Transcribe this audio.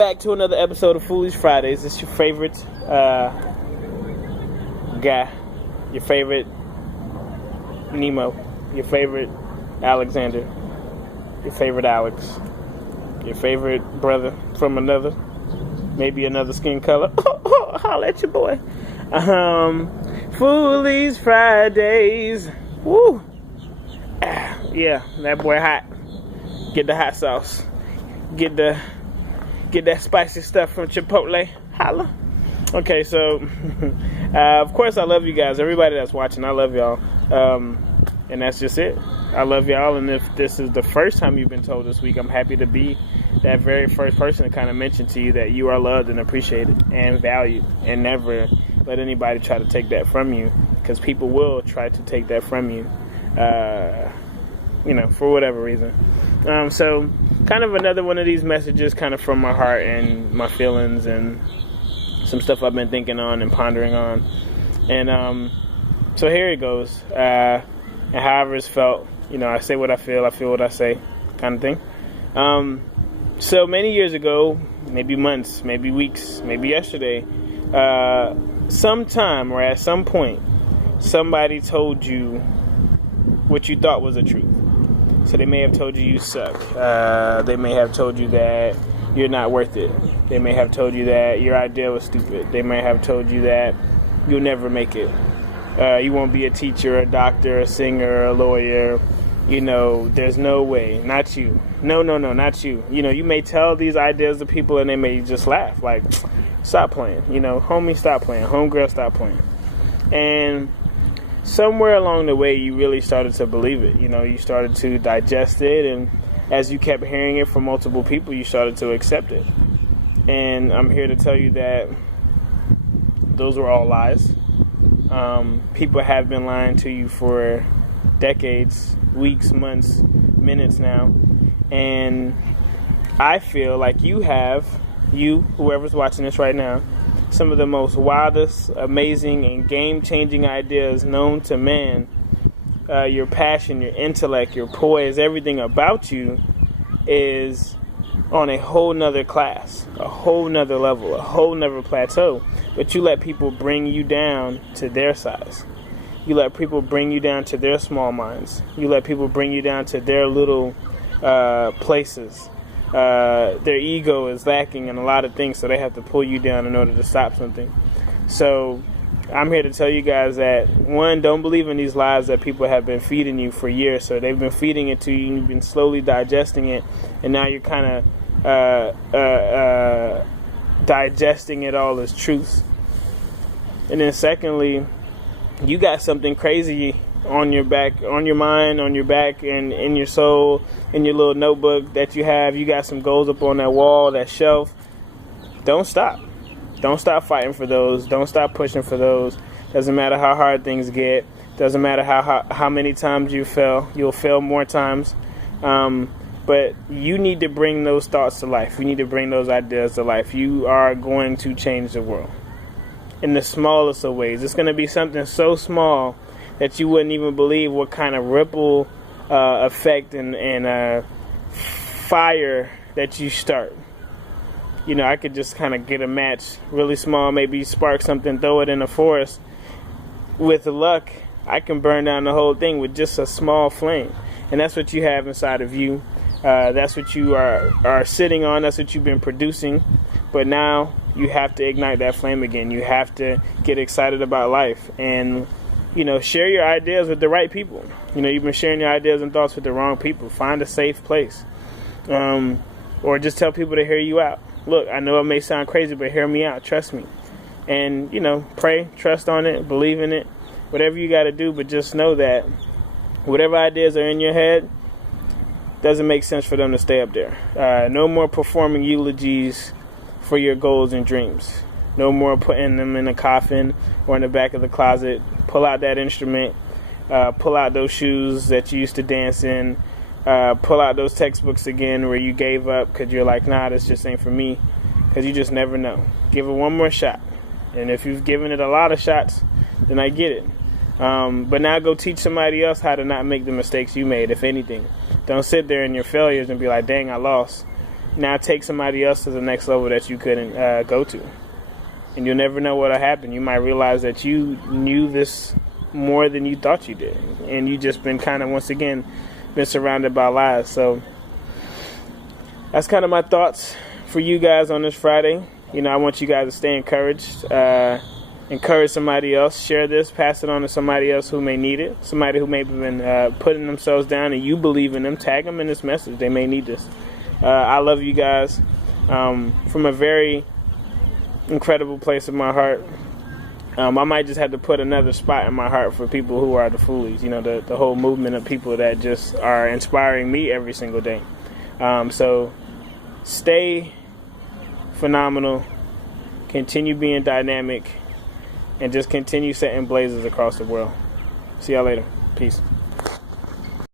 Back to another episode of Foolies Fridays. It's your favorite guy, your favorite Nemo, your favorite Alexander, your favorite Alex, your favorite brother from another, maybe another skin color. Holla at your boy. Foolies Fridays. Woo! Yeah, that boy hot. Get the hot sauce. Get that spicy stuff from Chipotle. Holla. Okay, so of course I love you guys. Everybody that's watching, I love y'all. And that's just it. I love y'all, and if this is the first time you've been told this week, I'm happy to be that very first person to kind of mention to you that you are loved and appreciated and valued, and never let anybody try to take that from you, because people will try to take that from you, for whatever reason. So kind of another one of these messages kind of from my heart and my feelings and some stuff I've been thinking on and pondering on. And so here it goes. And however it's felt, I say what I feel what I say, kind of thing. So many years ago, maybe months, maybe weeks, maybe yesterday, sometime or at some point, somebody told you what you thought was the truth. So they may have told you suck. They may have told you that you're not worth it. They may have told you that your idea was stupid. They may have told you that you'll never make it. You won't be a teacher, a doctor, a singer, a lawyer. There's no way. Not you. No, not you. You may tell these ideas to people and they may just laugh. Like, stop playing. Homie, stop playing. Homegirl, stop playing. And somewhere along the way, you really started to believe it. You started to digest it, and as you kept hearing it from multiple people, you started to accept it. And I'm here to tell you that those were all lies. People have been lying to you for decades, weeks, months, minutes now. And I feel like whoever's watching this right now, some of the most wildest, amazing, and game-changing ideas known to man. Your passion, your intellect, your poise, everything about you is on a whole nother class, a whole nother level, a whole nother plateau. But you let people bring you down to their size. You let people bring you down to their small minds. You let people bring you down to their little places. Their ego is lacking in a lot of things, so they have to pull you down in order to stop something. So I'm here to tell you guys that, one, don't believe in these lies that people have been feeding you for years. So they've been feeding it to you, and you've been slowly digesting it, and now you're kind of digesting it all as truth. And then secondly, you got something crazy on your back, on your mind, on your back, and in your soul, in your little notebook that you have. You got some goals up on that wall, that shelf. Don't stop. Don't stop fighting for those. Don't stop pushing for those. Doesn't matter how hard things get. Doesn't matter how many times you fail. You'll fail more times. But you need to bring those thoughts to life. You need to bring those ideas to life. You are going to change the world in the smallest of ways. It's going to be something so small that you wouldn't even believe what kind of ripple effect and fire that you start. I could just kind of get a match really small, maybe spark something, throw it in a forest. With luck, I can burn down the whole thing with just a small flame. And that's what you have inside of you. That's what you are sitting on. That's what you've been producing. But now you have to ignite that flame again. You have to get excited about life and share your ideas with the right people. You've been sharing your ideas and thoughts with the wrong people. Find a safe place. Or just tell people to hear you out. Look, I know it may sound crazy, but hear me out. Trust me. And, pray, trust on it, believe in it, whatever you got to do. But just know that whatever ideas are in your head, doesn't make sense for them to stay up there. No more performing eulogies for your goals and dreams. No more putting them in a coffin or in the back of the closet. Pull out that instrument. Pull out those shoes that you used to dance in. Pull out those textbooks again where you gave up because you're like, nah, this just ain't for me. Because you just never know. Give it one more shot. And if you've given it a lot of shots, then I get it. But now go teach somebody else how to not make the mistakes you made, if anything. Don't sit there in your failures and be like, dang, I lost. now take somebody else to the next level that you couldn't go to. And you'll never know what'll happen. You might realize that you knew this more than you thought you did, and you just been kind of, once again, been surrounded by lies. So that's kind of my thoughts for you guys on this Friday. You know, I want you guys to stay encouraged. Encourage somebody else. Share this. Pass it on to somebody else who may need it. Somebody who may have been putting themselves down and you believe in them. Tag them in this message. They may need this. I love you guys. From a very incredible place in my heart. I might just have to put another spot in my heart for people who are the Foolies. You know, the whole movement of people that just are inspiring me every single day. So stay phenomenal. Continue being dynamic. And just continue setting blazes across the world. See y'all later. Peace.